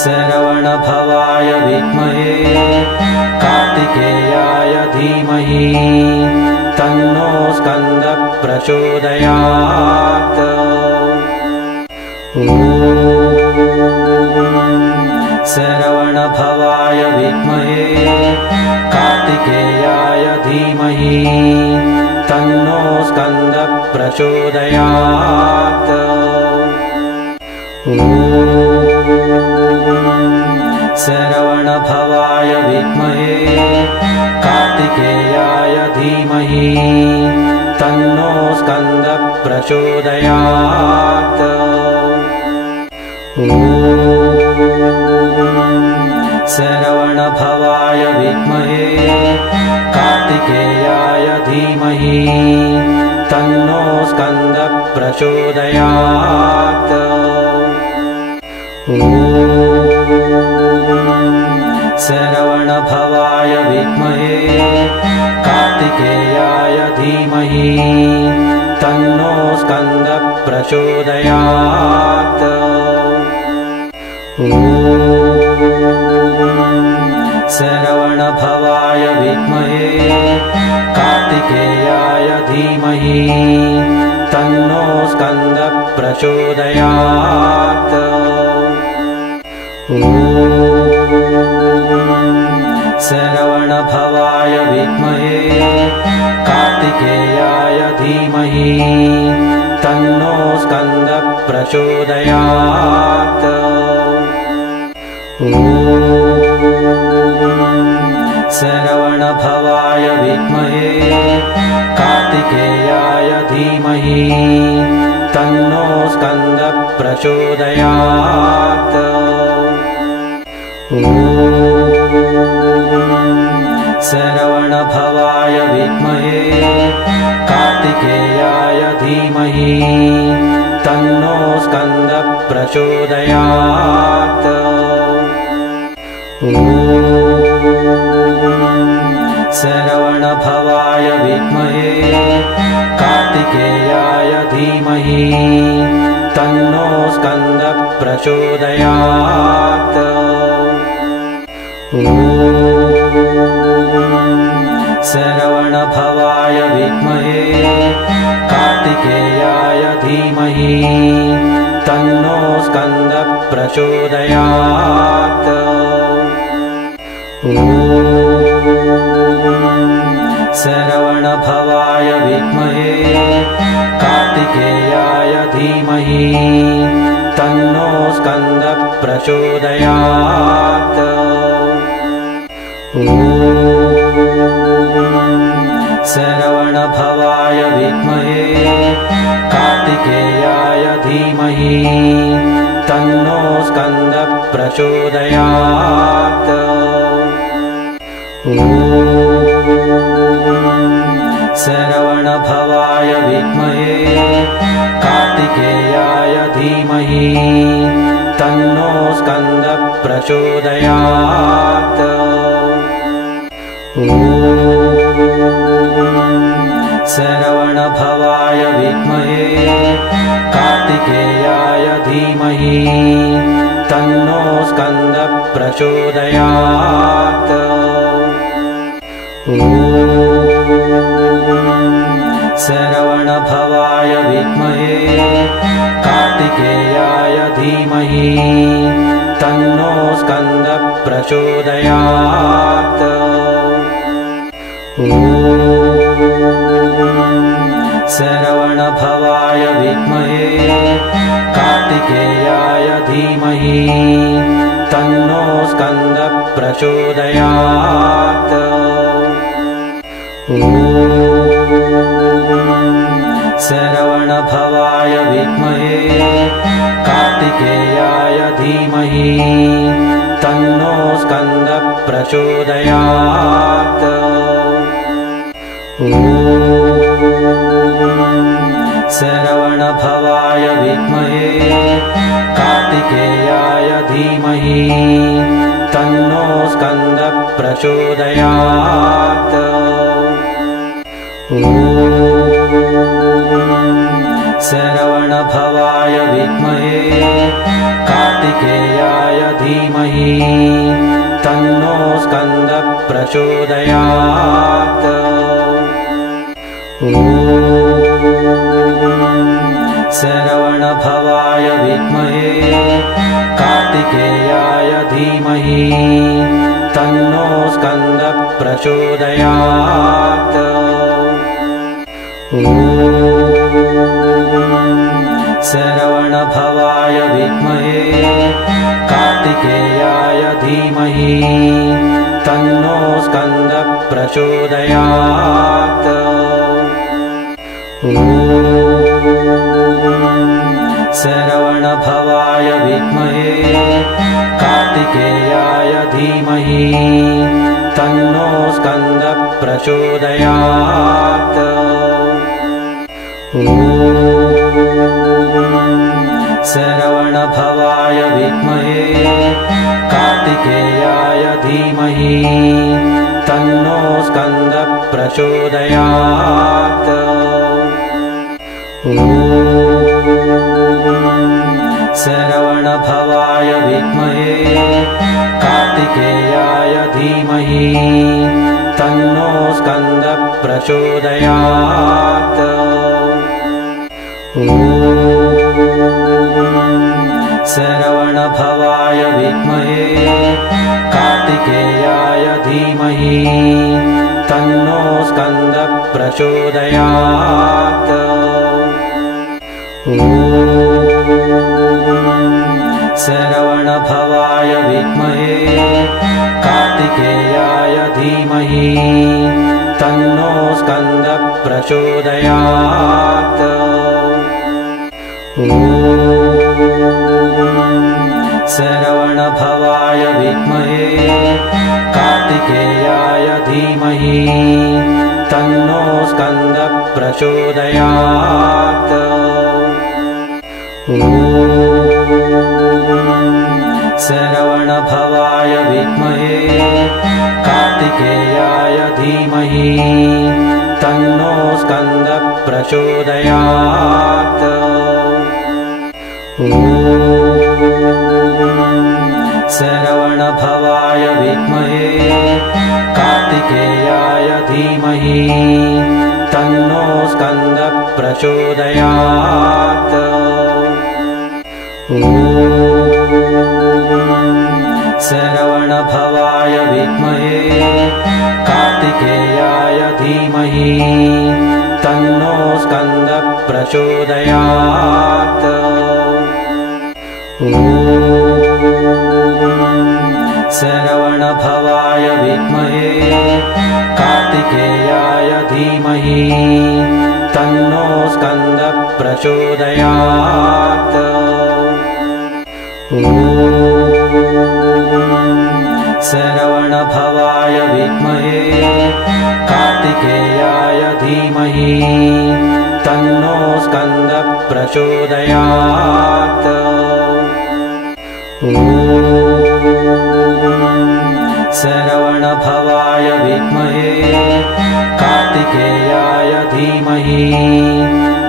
शरवणभवाय विद्महे कार्तिकेयाय धीमहि तन्नो स्कन्दः प्रचोदयात्। शरवणभवाय विद्महे कार्तिकेयाय धीमहि तन्नो स्कन्दः प्रचोदयात्। शरवणभवाय विद्महे कार्तिकेयाय धीमहि तन्नो स्कन्दः प्रचोदयात्। शरवणभवाय विद्महे कार्तिकेयाय धीमहि तन्नो स्कन्दः प्रचोदयात्। शरवणभवाय विद्महे कार्तिकेयाय धीमहि तन्नो स्कन्दः प्रचोदयात्। शरवणभवाय विद्महे कार्तिकेयाय धीमहि तन्नो स्कन्दः प्रचोदयात्। शरवणभवाय विद्महे कार्तिकेयाय धीमहि तन्नो स्कन्दः प्रचोदयात्। शरवणभवाय विद्महे कार्तिकेयाय धीमहि तन्नो स्कन्दः प्रचोदयात्। शरवणभवाय विद्महे कार्तिकेयाय धीमहि तन्नो स्कन्दः प्रचोदयात्। शरवणभवाय विद्महे कार्तिकेयाय धीमहि तन्नो स्कन्दः प्रचोदयात्। शरवणभवाय विद्महे कार्तिकेयाय धीमहि तन्नो स्कन्दः प्रचोदयात्। शरवणभवाय विद्महे कार्तिकेयाय धीमहि तन्नो स्कन्दः प्रचोदयात्। शरवणभवाय विद्महे कार्तिकेयाय धीमहि तन्नो स्कन्दः प्रचोदयात्। शरवणभवाय विद्महे कार्तिकेयाय धीमहि तन्नो स्कन्दः प्रचोदयात्। शरवणभवाय विद्महे कार्तिकेयाय धीमहि तन्नो स्कन्दः प्रचोदयात्। शरवणभवाय विद्महे कार्तिकेयाय धीमहि तन्नो स्कन्दः प्रचोदयात्। शरवणभवाय विद्महे कार्तिकेयाय धीमहि तन्नो स्कन्दः प्रचोदयात्। शरवणभवाय विद्महे कार्तिकेयाय धीमहि तन्नो स्कन्दः प्रचोदयात्। शरवणभवाय विद्महे कार्तिकेयाय धीमहि तन्नो स्कन्दः प्रचोदयात्। शरवणभवाय विद्महे कार्तिकेयाय धीमहि तन्नो स्कन्दः प्रचोदयात्। ॐ शरवणभवाय विद्महे कार्तिकेयाय धीमहि तन्नो स्कन्दः प्रचोदयात्। ॐ शरवणभवाय विद्महे कार्तिकेयाय धीमहि तन्नो स्कन्दः प्रचोदयात्। ॐ शरवणभवाय विद्महे कार्तिकेयाय धीमहि तन्नो स्कन्दः प्रचोदयात्। ॐ शरवणभवाय विद्महे कार्तिकेयाय धीमहि तन्नो स्कन्दः प्रचोदयात्। ॐ शरवणभवाय विद्महे कार्तिकेयाय धीमहि तन्नो स्कन्दः प्रचोदयात्। ॐ शरवणभवाय विद्महे कार्तिकेयाय धीमहि तन्नो स्कन्दः प्रचोदयात्। ॐ शरवणभवाय विद्महे कार्तिकेयाय धीमहि तन्नो स्कन्दः प्रचोदयात्। ॐ शरवणभवाय विद्महे कार्तिकेयाय धीमहि तन्नो स्कन्दः प्रचोदयात्। ॐ शरवणभवाय विद्महे कार्तिकेयाय धीमहि तन्नो स्कन्दः प्रचोदयात्। ॐ शरवणभवाय विद्महे कार्तिकेयाय धीमहि तन्नो स्कन्दः प्रचोदयात्। ॐ शरवणभवाय विद्महे कार्तिकेयाय धीमहि तन्नो स्कन्दः प्रचोदयात्। ॐ शरवणभवाय विद्महे कार्तिकेयाय धीमहि तन्नो स्कन्दः प्रचोदयात्। ॐ शरवणभवाय विद्महे कार्तिकेयाय धीमहि तन्नो स्कन्दः प्रचोदयात्। ॐ शरवणभवाय विद्महे कार्तिकेयाय धीमहि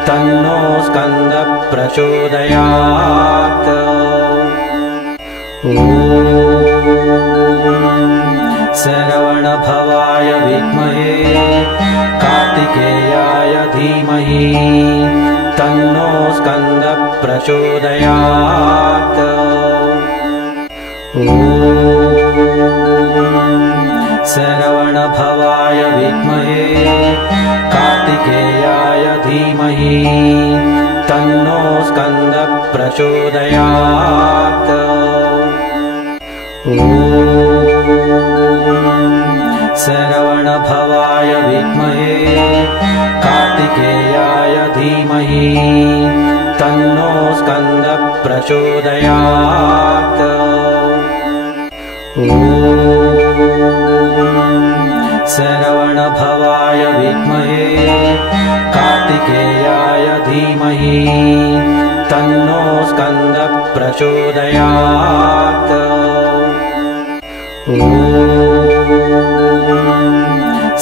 तन्नो स्कन्दः प्रचोदयात्। ॐ शरवणभवाय विद्महे कार्तिकेयाय धीमहि तन्नो स्कन्दः प्रचोदयात्। ॐ शरवणभवाय विद्महे कार्तिकेयाय धीमहि तन्नो स्कन्दः प्रचोदयात्। ॐ शरवणभवाय विद्महे कार्तिकेयाय धीमहि तन्नो स्कन्दः प्रचोदयात्। ॐ शरवणभवाय विद्महे कार्तिकेयाय धीमहि तन्नो स्कन्दः प्रचोदयात्। ॐ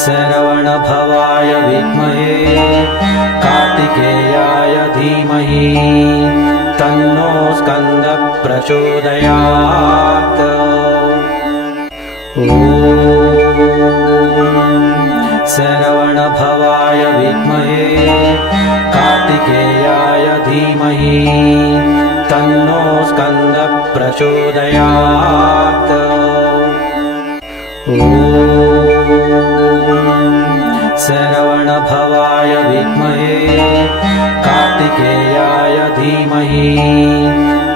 शरवणभवाय विद्महे कार्तिकेयाय कार्तिकेयाय धीमहि तन्नो स्कन्दः प्रचोदयात्। ॐ शरवणभवाय विद्महे कार्तिकेयाय धीमहि तन्नो स्कन्दः प्रचोदयात्। ॐ शरवणभवाय विद्महे कार्तिकेयाय धीमहि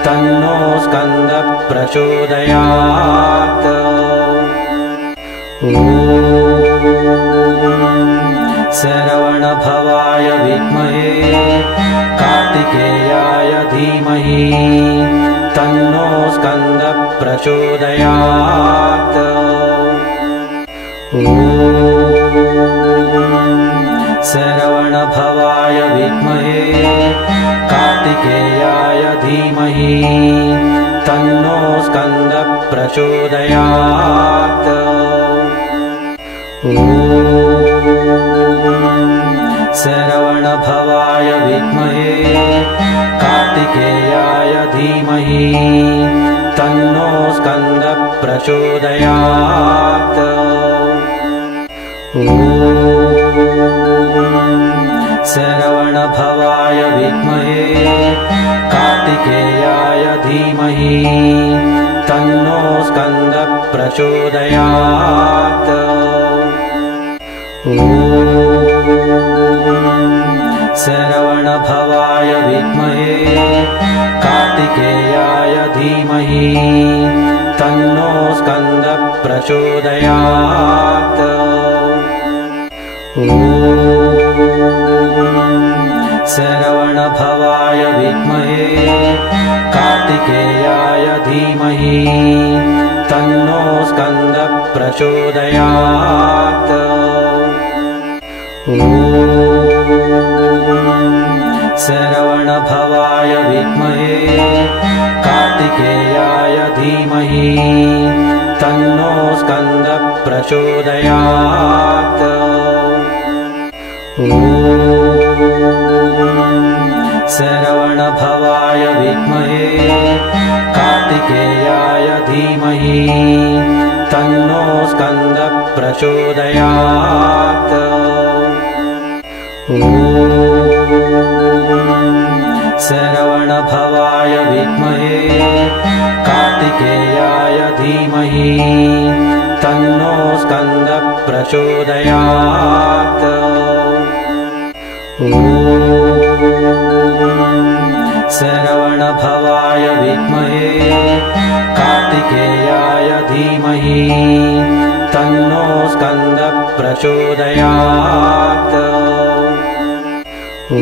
तन्नो स्कन्दः प्रचोदयात्। ॐ शरवणभवाय विद्महे कार्तिकेयाय धीमहि तन्नो स्कन्दः प्रचोदयात्। ॐ शरवणभवाय विद्महे कार्तिकेयाय धीमहि तन्नो स्कन्दः प्रचोदयात्। ॐ शरवणभवाय विद्महे कार्तिकेयाय धीमहि तन्नो स्कन्दः प्रचोदयात्। ॐ शरवणभवाय विद्महे कार्तिकेयाय धीमहि तन्नो स्कन्दः प्रचोदयात्। ॐ शरवणभवाय विद्महे कार्तिकेयाय धीमहि तन्नो स्कन्दः प्रचोदयात्। ॐ शरवणभवाय विद्महे कार्तिकेयाय धीमहि तन्नो स्कन्दः प्रचोदयात्। ॐ शरवणभवाय विद्महे कार्तिकेयाय धीमहि तन्नो स्कन्दः प्रचोदयात्। ॐ शरवणभवाय विद्महे कार्तिकेयाय धीमहि तन्नो स्कन्दः प्रचोदयात्। ॐ शरवणभवाय विद्महे कार्तिकेयाय धीमहि तन्नो स्कन्दः प्रचोदयात्। ॐ शरवणभवाय विद्महे कार्तिकेयाय धीमहि तन्नो स्कन्दः प्रचोदयात्। ॐ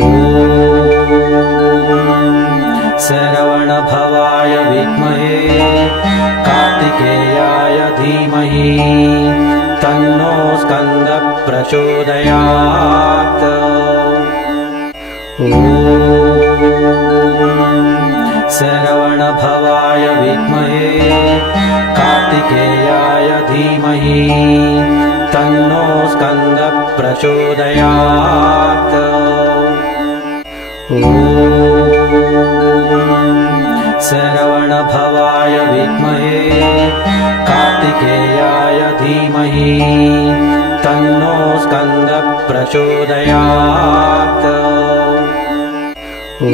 शरवणभवाय विद्महे कार्तिकेयाय धीमहि तन्नो स्कन्दः प्रचोदयात्। ॐ शरवणभवाय विद्महे कार्तिकेयाय धीमहि तन्नो स्कन्दः प्रचोदयात्। ॐ शरवणभवाय विद्महे कार्तिकेयाय धीमहि तन्नो स्कन्दः प्रचोदयात्। ॐ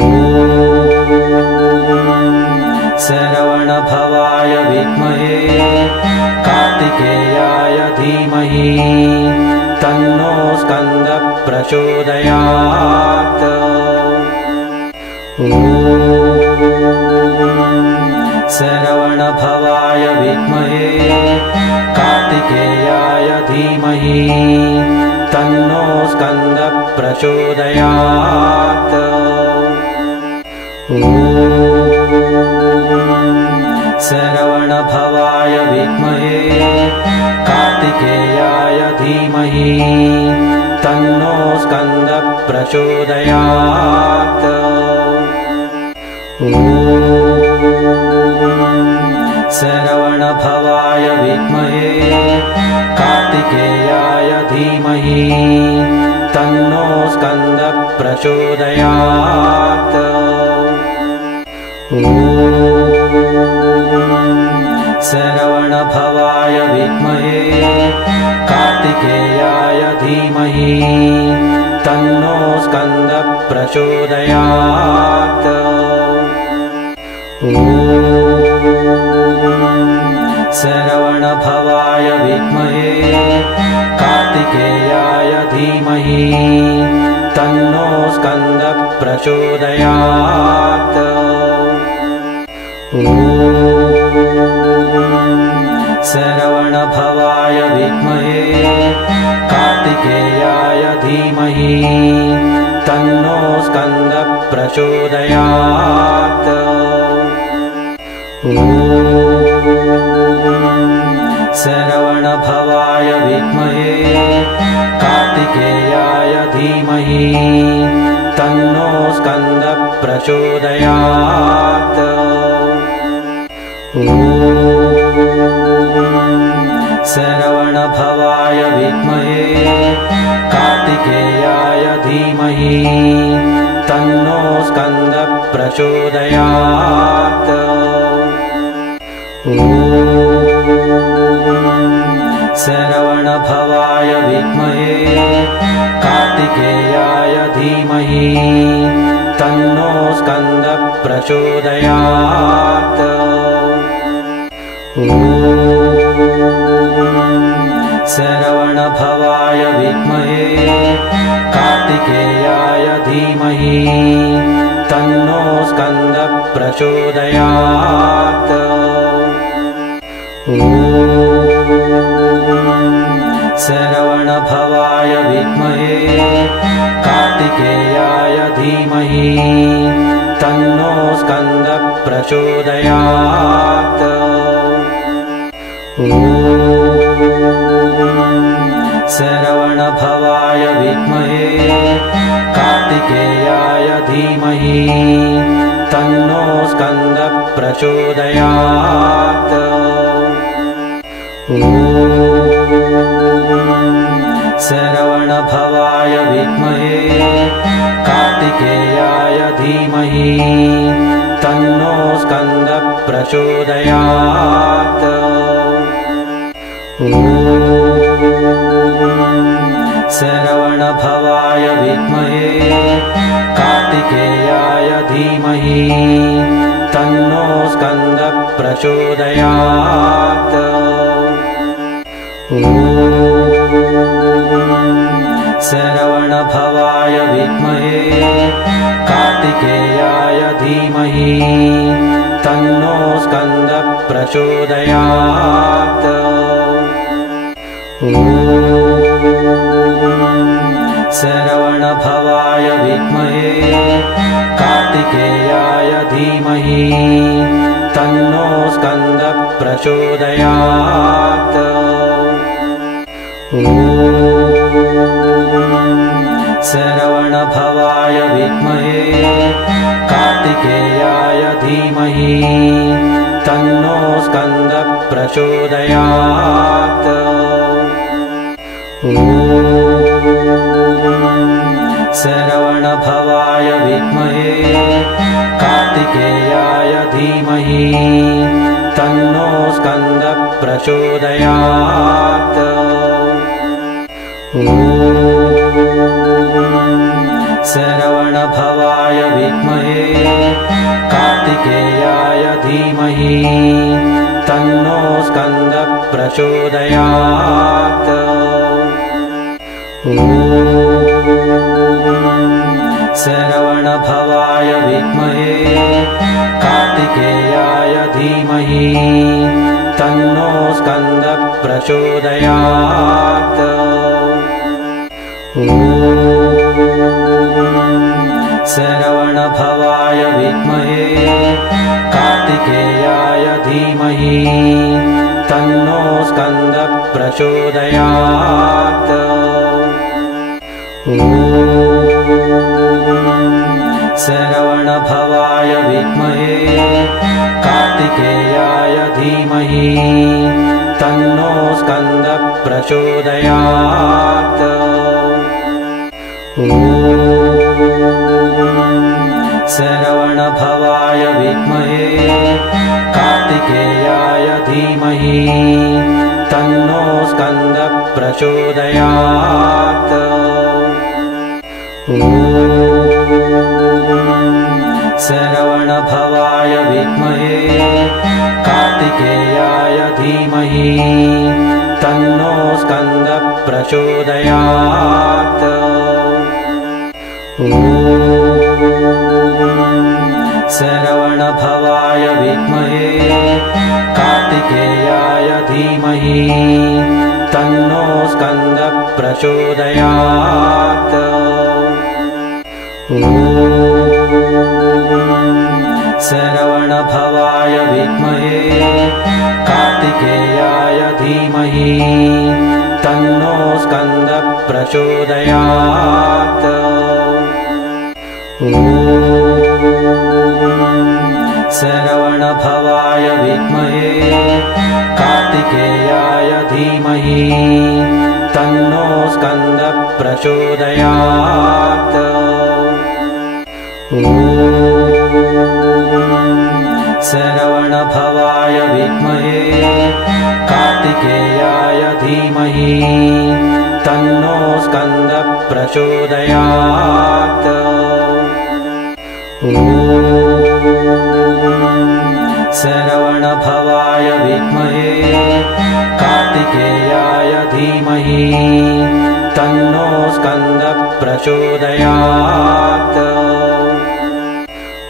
शरवणभवाय विद्महे कार्तिकेयाय धीमहि तन्नो स्कन्दः प्रचोदयात्। ॐ शरवणभवाय विद्महे कार्तिकेयाय धीमहि तन्नो स्कन्दः प्रचोदयात्। ॐ शरवणभवाय विद्महे कार्तिकेयाय धीमहि तन्नो स्कन्दः प्रचोदयात्। ॐ शरवणभवाय विद्महे कार्तिकेयाय धीमहि तन्नो स्कन्दः प्रचोदयात्। ॐ शरवणभवाय विद्महे कार्तिकेयाय धीमहि तन्नो स्कन्दः प्रचोदयात्। ॐ शरवणभवाय विद्महे कार्तिकेयाय धीमहि तन्नो स्कन्दः प्रचोदयात्। ॐ शरवणभवाय विद्महे कार्तिकेयाय धीमहि तन्नो स्कन्दः प्रचोदयात्। ॐ शरवणभवाय विद्महे कार्तिकेयाय धीमहि तन्नो स्कन्दः प्रचोदयात्। ॐ शरवणभवाय विद्महे कार्तिकेयाय धीमहि तन्नो स्कन्दः प्रचोदयात्। ॐ शरवणभवाय विद्महे कार्तिकेयाय धीमहि तन्नो स्कन्दः प्रचोदयात्। ॐ शरवणभवाय विद्महे कार्तिकेयाय धीमहि तन्नो स्कन्दः प्रचोदयात्। ॐ शरवणभवाय विद्महे कार्तिकेयाय धीमहि तन्नो स्कन्दः प्रचोदयात्। ॐ शरवणभवाय विद्महे कार्तिकेयाय धीमहि तन्नो स्कन्दः प्रचोदयात्। ॐ शरवणभवाय विद्महे कार्तिकेयाय धीमहि तन्नो स्कन्दः प्रचोदयात्। ॐ शरवणभवाय विद्महे कार्तिकेयाय धीमहि तन्नो स्कन्दः प्रचोदयात्। ॐ शरवणभवाय विद्महे कार्तिकेयाय धीमहि तन्नो स्कन्दः प्रचोदयात्। ॐ शरवणभवाय विद्महे कार्तिकेयाय धीमहि तन्नो स्कन्दः प्रचोदयात्। ॐ शरवणभवाय विद्महे कार्तिकेयाय धीमहि तन्नो स्कन्दः प्रचोदयात्। ॐ शरवणभवाय विद्महे कार्तिकेयाय धीमहि तन्नो स्कन्दः प्रचोदयात्। ॐ शरवणभवाय विद्महे कार्तिकेयाय धीमहि तन्नो स्कन्दः प्रचोदयात्। ॐ शरवणभवाय विद्महे कार्तिकेयाय धीमहि तन्नो स्कन्दः प्रचोदयात्। ॐ शरवणभवाय विद्महे कार्तिकेयाय धीमहि तन्नो स्कन्दः प्रचोदयात्। ॐ शरवणभवाय विद्महे कार्तिकेयाय धीमहि तन्नो स्कन्दः प्रचोदयात्। ॐ शरवणभवाय विद्महे कार्तिकेयाय धीमहि तन्नो स्कन्दः प्रचोदयात्। ॐ शरवणभवाय विद्महे कार्तिकेयाय धीमहि तन्नो स्कन्दः प्रचोदयात्। ॐ शरवणभवाय विद्महे कार्तिकेयाय धीमहि तन्नो स्कन्दः प्रचोदयात्। ॐ शरवणभवाय विद्महे कार्तिकेयाय धीमहि तन्नो स्कन्दः प्रचोदयात्। ॐ शरवणभवाय विद्महे कार्तिकेयाय धीमहि तन्नो स्कन्दः प्रचोदयात्। ॐ शरवणभवाय विद्महे कार्तिकेयाय धीमहि तन्नो स्कन्दः प्रचोदयात्। ॐ शरवणभवाय विद्महे कार्तिकेयाय धीमहि तन्नो स्कन्दः प्रचोदयात्।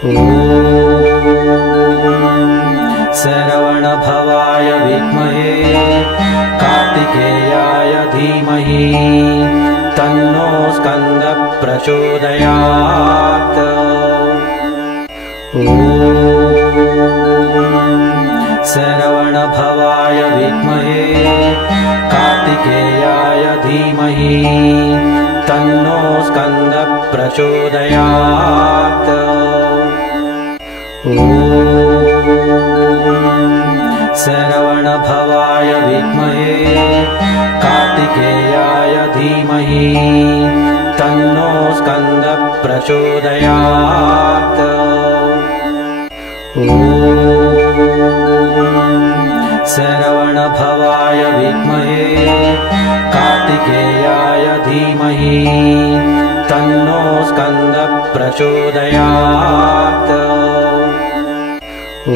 ॐ शरवणभवाय विद्महे कार्तिकेयाय धीमहि तन्नो स्कन्दः प्रचोदयात्। ॐ शरवणभवाय विद्महे कार्तिकेयाय धीमहि तन्नो स्कन्दः प्रचोदयात्। ॐ शरवणभवाय विद्महे कार्तिकेयाय धीमहि तन्नो स्कन्दः प्रचोदयात्। ॐ शरवणभवाय विद्महे कार्तिकेयाय धीमहि तन्नो स्कन्दः प्रचोदयात्। ॐ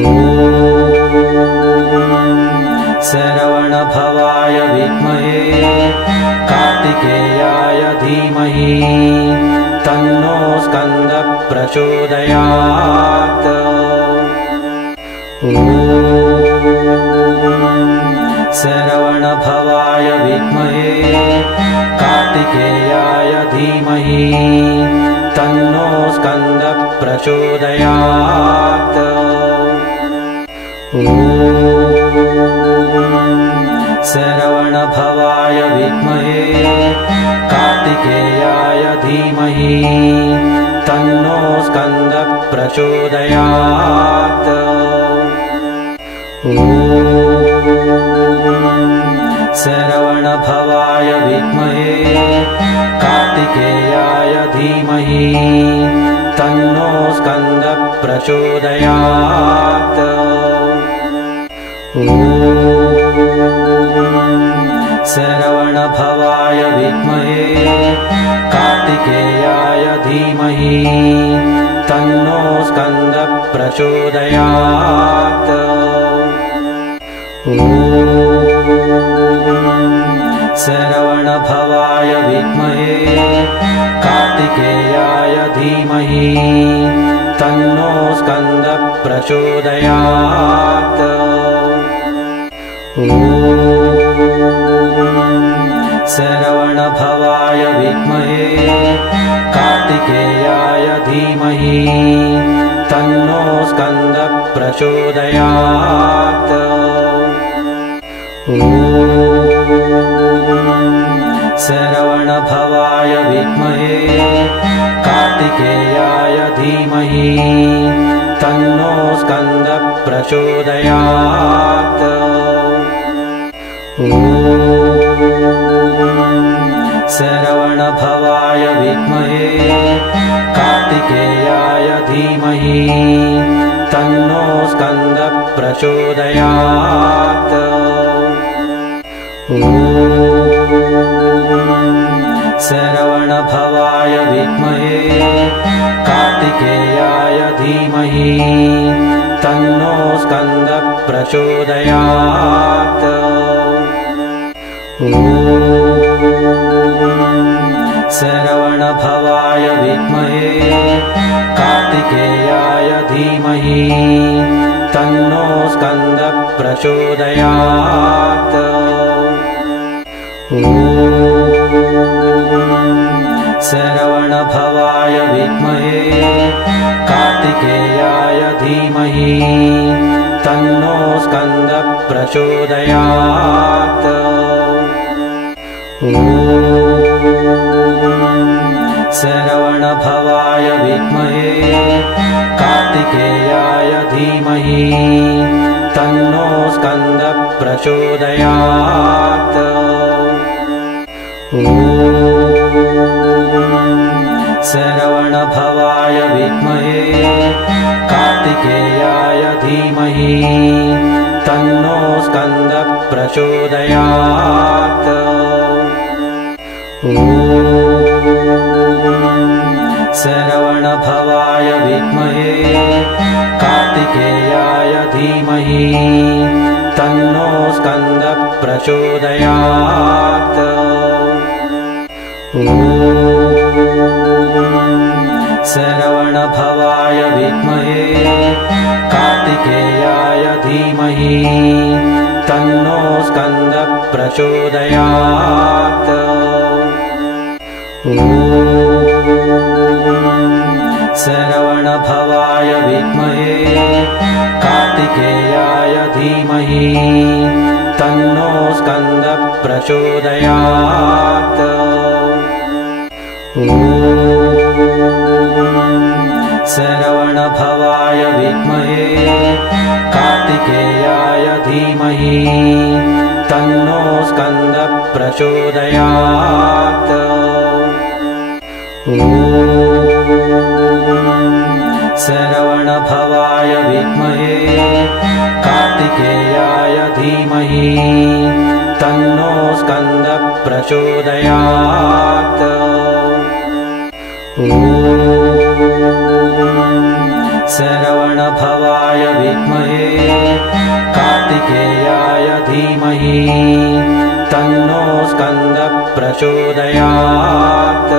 शरवणभवाय विद्महे कार्तिकेयाय धीमहि तन्नो स्कन्दः प्रचोदयात्। ॐ शरवणभवाय विद्महे कार्तिकेयाय धीमहि तन्नो स्कन्दः प्रचोदयात्। ॐ शरवणभवाय विद्महे कार्तिकेयाय धीमहि तन्नो स्कन्दः प्रचोदयात्। ॐ शरवणभवाय विद्महे कार्तिकेयाय धीमहि तन्नो स्कन्दः प्रचोदयात्। ॐ शरवणभवाय विद्महे कार्तिकेयाय धीमहि तन्नो स्कन्दः प्रचोदयात्। ॐ शरवणभवाय विद्महे कार्तिकेयाय धीमहि तन्नो स्कन्दः प्रचोदयात्। ॐ शरवणभवाय विद्महे कार्तिकेयाय धीमहि तन्नो स्कन्दः प्रचोदयात्। ॐ शरवणभवाय विद्महे कार्तिकेयाय धीमहि तन्नो स्कन्दः प्रचोदयात्। ॐ शरवणभवाय विद्महे कार्तिकेयाय कार्तिकेयाय धीमहि तन्नो स्कन्दः प्रचोदयात्। ॐ शरवणभवाय विद्महे कार्तिकेयाय धीमहि तन्नो स्कन्दः प्रचोदयात्। ॐ शरवणभवाय विद्महे कार्तिकेयाय धीमहि तन्नो स्कन्दः प्रचोदयात्। ॐ शरवणभवाय विद्महे कार्तिकेयाय धीमहि तन्नो स्कन्दः प्रचोदयात्। ॐ शरवणभवाय विद्महे कार्तिकेयाय धीमहि तन्नो स्कन्दः प्रचोदयात्। ॐ शरवणभवाय विद्महे कार्तिकेयाय धीमहि तन्नो स्कन्दः प्रचोदयात्। ॐ शरवणभवाय विद्महे कार्तिकेयाय धीमहि तन्नो स्कन्दः प्रचोदयात्। ॐ शरवणभवाय विद्महे कार्तिकेयाय धीमहि तन्नो स्कन्दः प्रचोदयात्। ॐ शरवणभवाय विद्महे कार्तिकेयाय धीमहि तन्नो स्कन्दः प्रचोदयात्। ॐ शरवणभवाय विद्महे कार्तिकेयाय धीमहि तन्नो स्कन्दः प्रचोदयात्। ॐ शरवणभवाय विद्महे कार्तिकेयाय धीमहि तन्नो स्कन्दः प्रचोदयात्। ॐ शरवणभवाय विद्महे कार्तिकेयाय धीमहि तन्नो स्कन्दः प्रचोदयात्।